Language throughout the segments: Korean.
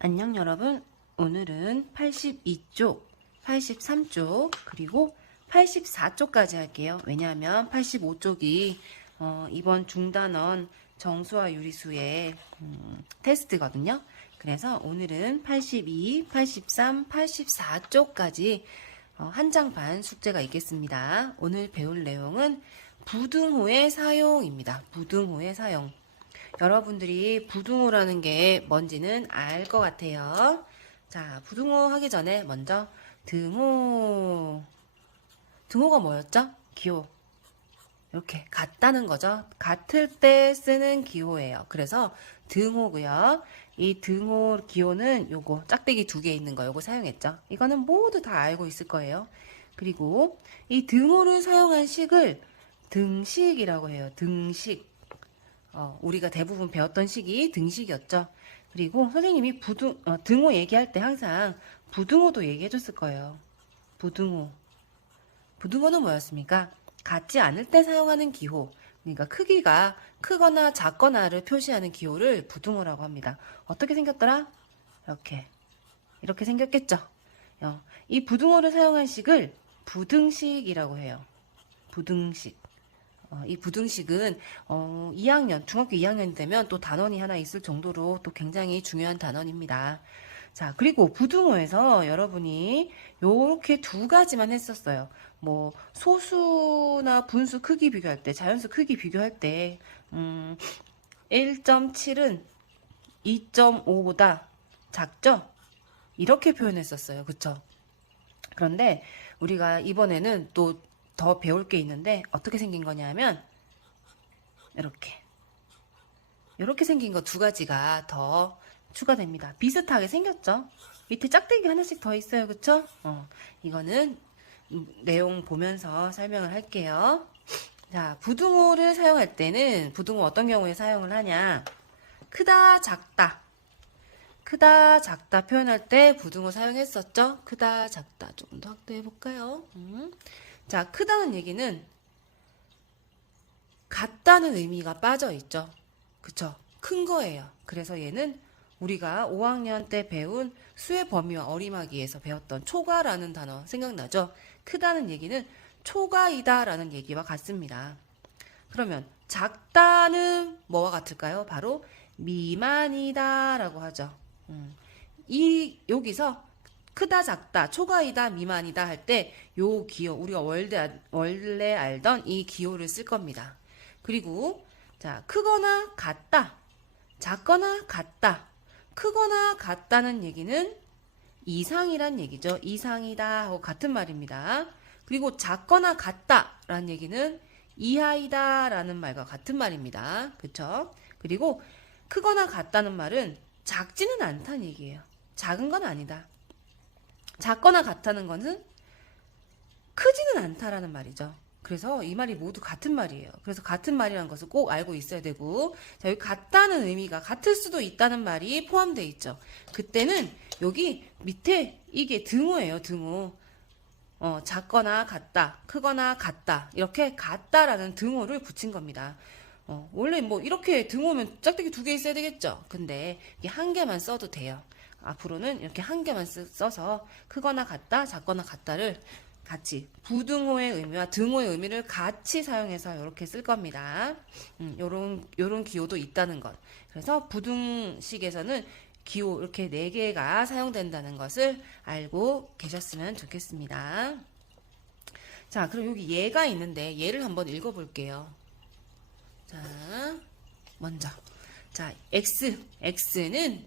안녕 여러분. 오늘은 82쪽, 83쪽, 그리고 84쪽까지 할게요. 왜냐하면 85쪽이 이번 중단원 정수와 유리수의 테스트거든요. 그래서 오늘은 82, 83, 84쪽까지 한 장 반 숙제가 있겠습니다. 오늘 배울 내용은 부등호의 사용입니다. 부등호의 사용. 여러분들이 부등호라는 게 뭔지는 알 것 같아요. 자, 부등호 하기 전에 먼저 등호. 등호가 뭐였죠? 기호. 이렇게 같다는 거죠. 같을 때 쓰는 기호예요. 그래서 등호고요. 이 등호 기호는 요거 짝대기 2개 있는 거 요거 사용했죠. 이거는 모두 다 알고 있을 거예요. 그리고 이 등호를 사용한 식을 등식이라고 해요. 등식. 우리가 대부분 배웠던 식이 등식이었죠. 그리고 선생님이 등호 얘기할 때 항상 부등호도 얘기해 줬을 거예요. 부등호. 부등호는 뭐였습니까? 같지 않을 때 사용하는 기호. 그러니까 크기가 크거나 작거나를 표시하는 기호를 부등호라고 합니다. 어떻게 생겼더라? 이렇게 생겼겠죠. 이 부등호를 사용한 식을 부등식이라고 해요. 부등식. 이 부등식은 2학년, 중학교 2학년이 되면 또 단원이 하나 있을 정도로 또 굉장히 중요한 단원입니다. 자, 그리고 부등호에서 여러분이 요렇게 2가지만 했었어요. 뭐 소수나 분수 크기 비교할 때, 자연수 크기 비교할 때 1.7은 2.5보다 작죠? 이렇게 표현했었어요. 그쵸? 그런데 우리가 이번에는 또 더 배울 게 있는데 어떻게 생긴 거냐면 이렇게 생긴 거 2가지가 더 추가됩니다. 비슷하게 생겼죠? 밑에 짝대기 하나씩 더 있어요. 그쵸? 이거는 내용 보면서 설명을 할게요. 자, 부등호를 사용할 때는 부등호 어떤 경우에 사용을 하냐? 크다, 작다. 크다, 작다 표현할 때 부등호 사용했었죠? 크다, 작다. 조금 더 확대해 볼까요? 자, 크다는 얘기는 같다는 의미가 빠져 있죠. 그쵸? 큰 거예요. 그래서 얘는 우리가 5학년 때 배운 수의 범위와 어림하기에서 배웠던 초과라는 단어 생각나죠? 크다는 얘기는 초과이다 라는 얘기와 같습니다. 그러면 작다는 뭐와 같을까요? 바로 미만이다 라고 하죠. 여기서 크다, 작다, 초과이다, 미만이다 할 때 요 기호, 우리가 원래 알던 이 기호를 쓸 겁니다. 그리고 자, 크거나 같다, 작거나 같다. 크거나 같다는 얘기는 이상이란 얘기죠. 이상이다 하고 같은 말입니다. 그리고 작거나 같다라는 얘기는 이하이다 라는 말과 같은 말입니다. 그쵸? 그리고 크거나 같다는 말은 작지는 않다는 얘기예요. 작은 건 아니다. 작거나 같다는 것은 크지는 않다라는 말이죠. 그래서 이 말이 모두 같은 말이에요. 그래서 같은 말이라는 것을 꼭 알고 있어야 되고, 자, 여기 같다는 의미가 같을 수도 있다는 말이 포함되어 있죠. 그때는 여기 밑에 이게 등호예요. 등호. 작거나 같다, 크거나 같다, 이렇게 같다라는 등호를 붙인 겁니다. 원래 뭐 이렇게 등호면 짝대기 2개 있어야 되겠죠. 근데 이게 1개만 써도 돼요. 앞으로는 이렇게 1개만 써서 크거나 같다, 작거나 같다를 같이 부등호의 의미와 등호의 의미를 같이 사용해서 이렇게 쓸 겁니다. 요런 기호도 있다는 것. 그래서 부등식에서는 기호 이렇게 4개가 사용된다는 것을 알고 계셨으면 좋겠습니다. 자, 그럼 여기 얘가 있는데 얘를 한번 읽어볼게요. 자, 먼저 자, x는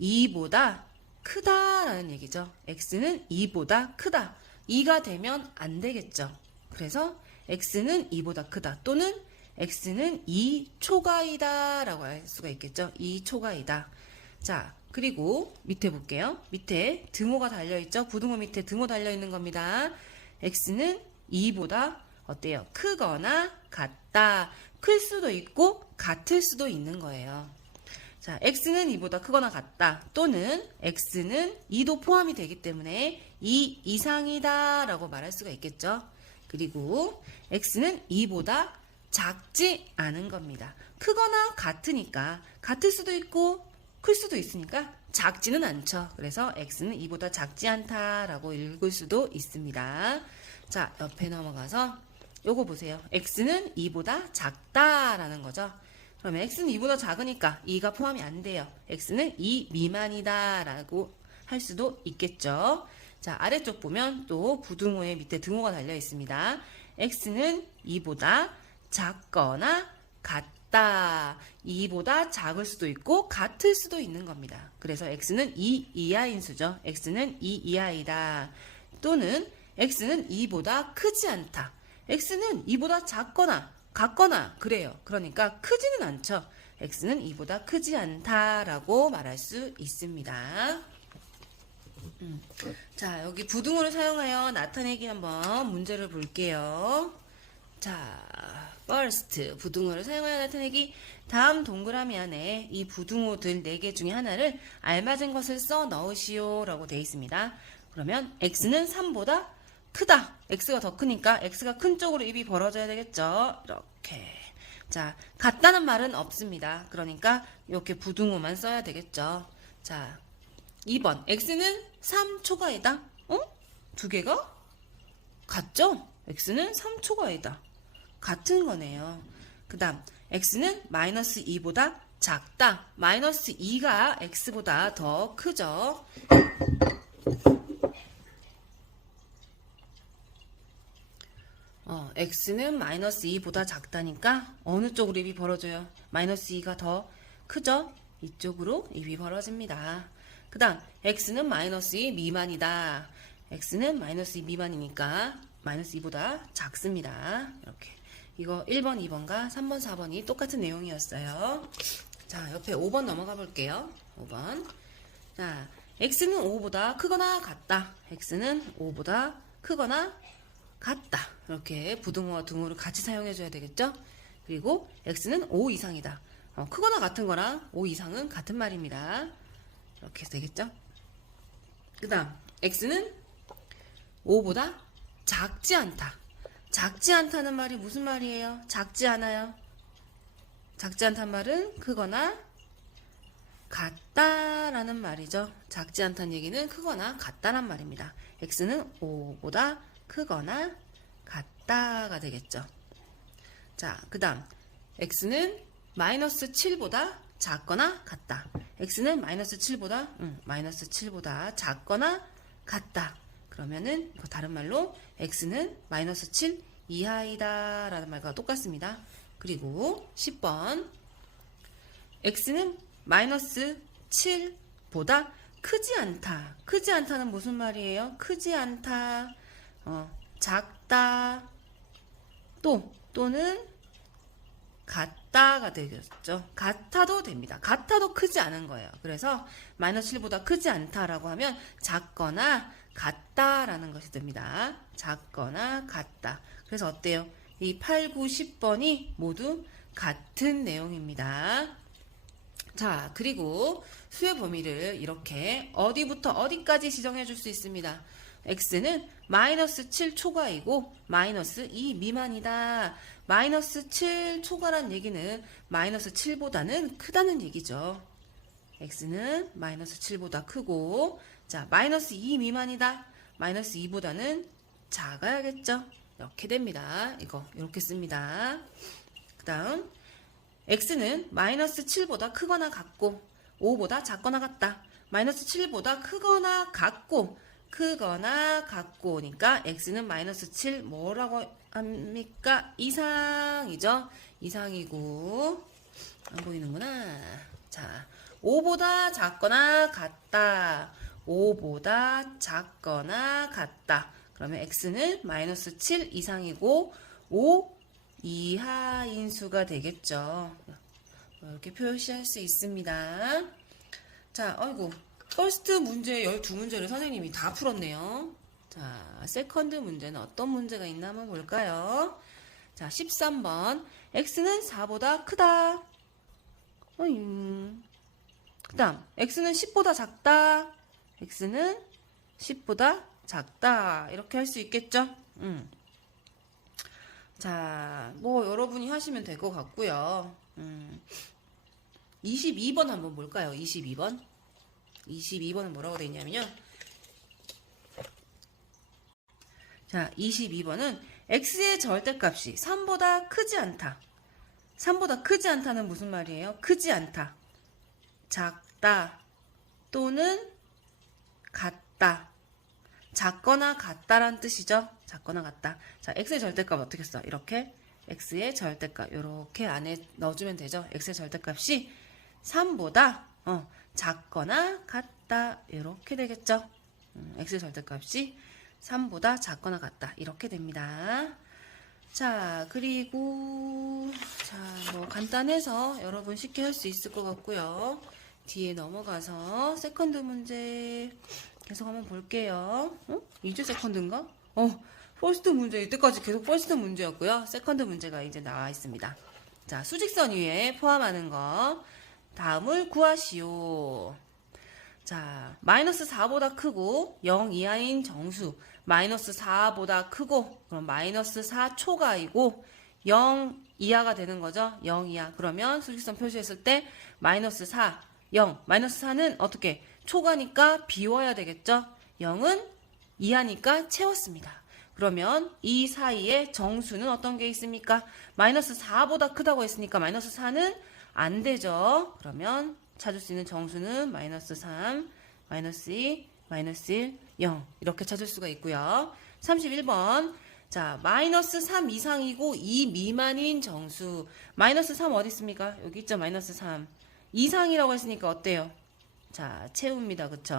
2보다 크다라는 얘기죠. x는 2보다 크다. 2가 되면 안 되겠죠. 그래서 x는 2보다 크다 또는 x는 2 초과이다 라고 할 수가 있겠죠. 2 초과이다. 자, 그리고 밑에 볼게요. 밑에 등호가 달려있죠. 부등호 밑에 등호 달려있는 겁니다. x는 2보다 어때요? 크거나 같다. 클 수도 있고 같을 수도 있는 거예요. 자, x는 2보다 크거나 같다 또는 x는 2도 포함이 되기 때문에 2 이상이다 라고 말할 수가 있겠죠. 그리고 x는 2보다 작지 않은 겁니다. 크거나 같으니까 같을 수도 있고 클 수도 있으니까 작지는 않죠. 그래서 x는 2보다 작지 않다라고 읽을 수도 있습니다. 자, 옆에 넘어가서 요거 보세요. x는 2보다 작다라는 거죠. 그러면 x는 2보다 작으니까 2가 포함이 안 돼요. x는 2 미만이다 라고 할 수도 있겠죠. 자, 아래쪽 보면 또 부등호의 밑에 등호가 달려 있습니다. x는 2보다 작거나 같다. 2보다 작을 수도 있고 같을 수도 있는 겁니다. 그래서 x는 2 이하인 수죠. x는 2 이하이다. 또는 x는 2보다 크지 않다. x는 2보다 작거나 같거나 그래요. 그러니까 크지는 않죠. x는 2보다 크지 않다라고 말할 수 있습니다. 자, 여기 부등호를 사용하여 나타내기 한번 문제를 볼게요. 자, first 부등호를 사용하여 나타내기. 다음 동그라미 안에 이 부등호들 4개 중에 하나를 알맞은 것을 써 넣으시오 라고 되어 있습니다. 그러면 x는 3보다 크다. x가 더 크니까 x가 큰 쪽으로 입이 벌어져야 되겠죠. 이렇게. 자, 같다는 말은 없습니다. 그러니까 이렇게 부등호만 써야 되겠죠. 자, 2번. x는 3 초과이다. 두 개가 같죠? x는 3 초과이다. 같은 거네요. 그 다음 x는 마이너스 2보다 작다. 마이너스 2가 x보다 더 크죠. x는 마이너스 2보다 작다니까 어느 쪽으로 입이 벌어져요? 마이너스 2가 더 크죠? 이쪽으로 입이 벌어집니다. 그 다음 x는 마이너스 2 미만이다. x는 마이너스 2 미만이니까 마이너스 2보다 작습니다. 이렇게. 이거 1번, 2번과 3번, 4번이 똑같은 내용이었어요. 자, 옆에 5번 넘어가 볼게요. 5번. 자, x는 5보다 크거나 같다. x는 5보다 크거나 같다. 이렇게 부등호와 등호를 같이 사용해 줘야 되겠죠? 그리고 x는 5 이상이다. 크거나 같은 거랑 5 이상은 같은 말입니다. 이렇게 되겠죠? 그 다음 x는 5보다 작지 않다. 작지 않다는 말이 무슨 말이에요? 작지 않아요. 작지 않다는 말은 크거나 같다라는 말이죠. 작지 않다는 얘기는 크거나 같다란 말입니다. x는 5보다 크거나 같다가 되겠죠. 자, 그 다음 x는 마이너스 7보다 작거나 같다. x는 마이너스 7보다 작거나 같다. 그러면은 다른 말로 x는 마이너스 7 이하이다 라는 말과 똑같습니다. 그리고 10번 x는 마이너스 7보다 크지 않다. 크지 않다는 무슨 말이에요? 크지 않다. 작다. 또는 같다가 되겠죠. 같아도 됩니다. 같아도 크지 않은 거예요. 그래서 마이너스 7보다 크지 않다라고 하면 작거나 같다라는 것이 됩니다. 작거나 같다. 그래서 어때요? 이 8, 9, 10번이 모두 같은 내용입니다. 자, 그리고 수의 범위를 이렇게 어디부터 어디까지 지정해 줄 수 있습니다. x는 마이너스 7 초과이고 마이너스 2 미만이다. 마이너스 7 초과란 얘기는 마이너스 7보다는 크다는 얘기죠. x는 마이너스 7보다 크고, 자, 마이너스 2 미만이다. 마이너스 2보다는 작아야겠죠. 이렇게 됩니다. 이거 이렇게 씁니다. 그 다음 x는 마이너스 7보다 크거나 같고 5보다 작거나 같다. 마이너스 7보다 크거나 같고니까 x는 마이너스 7 뭐라고 합니까? 이상이죠. 이상이고 안 보이는구나. 자, 5보다 작거나 같다. 5보다 작거나 같다. 그러면 x는 마이너스 7 이상이고 5 이하인 수가 되겠죠. 이렇게 표시할 수 있습니다. 자, 아이고, 퍼스트 문제 12문제를 선생님이 다 풀었네요. 자, 세컨드 문제는 어떤 문제가 있나 한번 볼까요? 자, 13번. x는 4보다 크다. 그 다음, x는 10보다 작다. x는 10보다 작다. 이렇게 할 수 있겠죠? 자, 뭐 여러분이 하시면 될 것 같고요. 22번 한번 볼까요? 22번. 22번은 뭐라고 되어 있냐면요. 자, 22번은 x의 절대값이 3보다 크지 않다. 3보다 크지 않다는 무슨 말이에요? 크지 않다. 작다 또는 같다. 작거나 같다란 뜻이죠. 작거나 같다. 자, x의 절대값 어떻게 써? 이렇게 x의 절대값 이렇게 안에 넣어주면 되죠. x의 절대값이 3보다 작거나 같다 이렇게 되겠죠. x의 절대값이 3보다 작거나 같다 이렇게 됩니다. 자, 그리고 뭐 간단해서 여러분 쉽게 할 수 있을 것 같고요. 뒤에 넘어가서 세컨드 문제 계속 한번 볼게요. 이제 세컨드인가? 퍼스트 문제, 이때까지 계속 퍼스트 문제였고요. 세컨드 문제가 이제 나와 있습니다. 자, 수직선 위에 포함하는 거 다음을 구하시오. 자, 마이너스 4보다 크고 0 이하인 정수, 마이너스 4보다 크고 그럼 마이너스 4초가이고 0 이하가 되는 거죠. 0 이하. 그러면 수직선 표시했을 때 마이너스 4, 0. 마이너스 4는 어떻게? 초가니까 비워야 되겠죠. 0은 이하니까 채웠습니다. 그러면 이 사이에 정수는 어떤 게 있습니까? 마이너스 4보다 크다고 했으니까 마이너스 4는 안 되죠. 그러면 찾을 수 있는 정수는 마이너스 3, 마이너스 2, 마이너스 1, 0 이렇게 찾을 수가 있고요. 31번 자 마이너스 3 이상이고 2 미만인 정수 마이너스 3 어디 있습니까? 여기 있죠. 마이너스 3 이상이라고 했으니까 어때요? 자 채웁니다. 그쵸?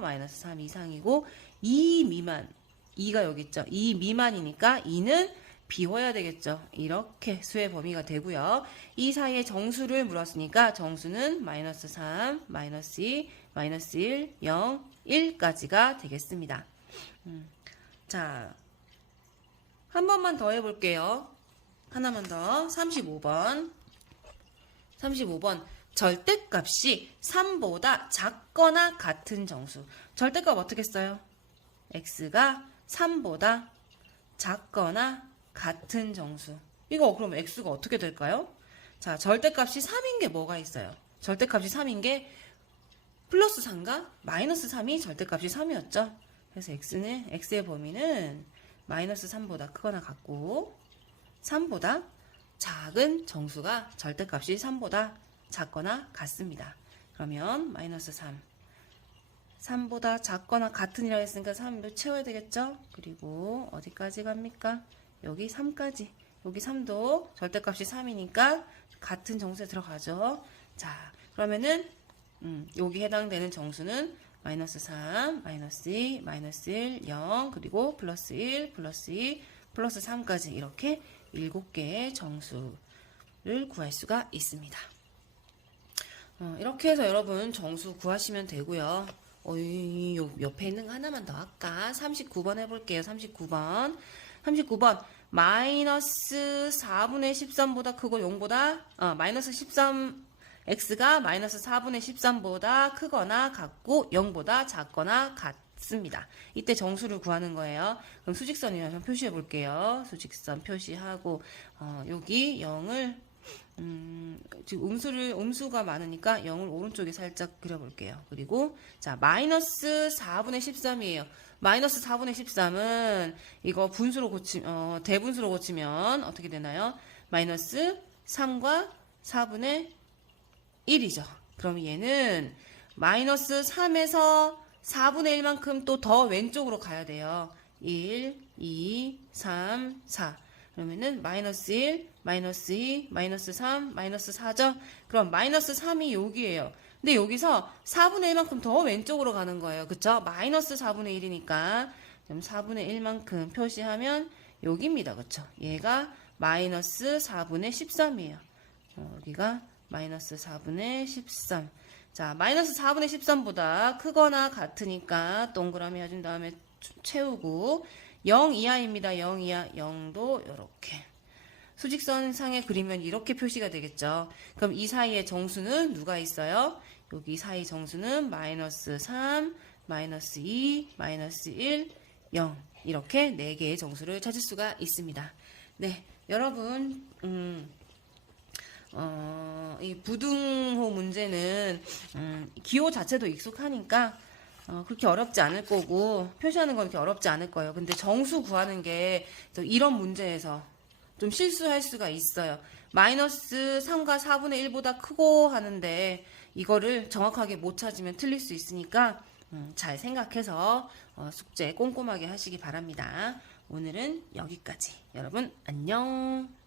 마이너스 3 이상이고 2 미만 2가 여기 있죠. 2 미만이니까 2는 비워야 되겠죠. 이렇게 수의 범위가 되고요. 이 사이에 정수를 물었으니까 정수는 마이너스 3, 마이너스 2, 마이너스 1, 0, 1까지가 되겠습니다. 자, 한 번만 더 해볼게요. 하나만 더. 35번. 35번. 절대값이 3보다 작거나 같은 정수. 절대값 어떻게 써요? x가 3보다 작거나 같은 정수. 이거 그럼 x가 어떻게 될까요? 자, 절대값이 3인 게 뭐가 있어요? 절대값이 3인 게 플러스 3과 마이너스 3이 절대값이 3이었죠. 그래서 x의 범위는 마이너스 3보다 크거나 같고 3보다 작은 정수가 절대값이 3보다 작거나 같습니다. 그러면 마이너스 3 3보다 작거나 같은이라고 했으니까 3도 채워야 되겠죠? 그리고 어디까지 갑니까? 여기 3까지. 여기 3도 절대값이 3이니까 같은 정수에 들어가죠. 자, 그러면은 여기 해당되는 정수는 마이너스 3, 마이너스 2, 마이너스 1, 0, 그리고 플러스 1, 플러스 2, 플러스 3까지 이렇게 7개의 정수를 구할 수가 있습니다. 이렇게 해서 여러분 정수 구하시면 되고요. 옆에 있는 거 하나만 더 할까? 39번 해볼게요. 39번. 마이너스 4분의 13보다 크고 0보다 마이너스 13 x가 마이너스 4분의 13보다 크거나 같고 0보다 작거나 같습니다. 이때 정수를 구하는 거예요. 그럼 수직선이라서 표시해 볼게요. 수직선 표시하고 여기 0을 지금 음수가 많으니까 0을 오른쪽에 살짝 그려볼게요. 그리고 자 마이너스 4분의 13이에요. 마이너스 4분의 13은 이거 대분수로 고치면 어떻게 되나요? 마이너스 3과 4분의 1이죠. 그럼 얘는 마이너스 3에서 4분의 1만큼 또 더 왼쪽으로 가야 돼요. 1, 2, 3, 4. 그러면은 마이너스 1, 마이너스 2, 마이너스 3, 마이너스 4죠? 그럼 마이너스 3이 여기에요. 근데 여기서 4분의 1만큼 더 왼쪽으로 가는 거예요. 그쵸? 마이너스 4분의 1이니까 그럼 4분의 1만큼 표시하면 여기입니다. 그쵸? 얘가 마이너스 4분의 13이에요. 여기가 마이너스 4분의 13. 자, 마이너스 4분의 13보다 크거나 같으니까 동그라미 해준 다음에 채우고 0 이하입니다. 0 이하. 0도 이렇게. 수직선상에 그리면 이렇게 표시가 되겠죠. 그럼 이 사이에 정수는 누가 있어요? 여기 사이 정수는 마이너스 3, 마이너스 2, 마이너스 1, 0. 이렇게 4개의 정수를 찾을 수가 있습니다. 네, 여러분 이 부등호 문제는 기호 자체도 익숙하니까 그렇게 어렵지 않을 거고 표시하는 건 그렇게 어렵지 않을 거예요. 근데 정수 구하는 게 이런 문제에서 좀 실수할 수가 있어요. 마이너스 3과 4분의 1보다 크고 하는데 이거를 정확하게 못 찾으면 틀릴 수 있으니까 잘 생각해서 숙제 꼼꼼하게 하시기 바랍니다. 오늘은 여기까지. 여러분 안녕.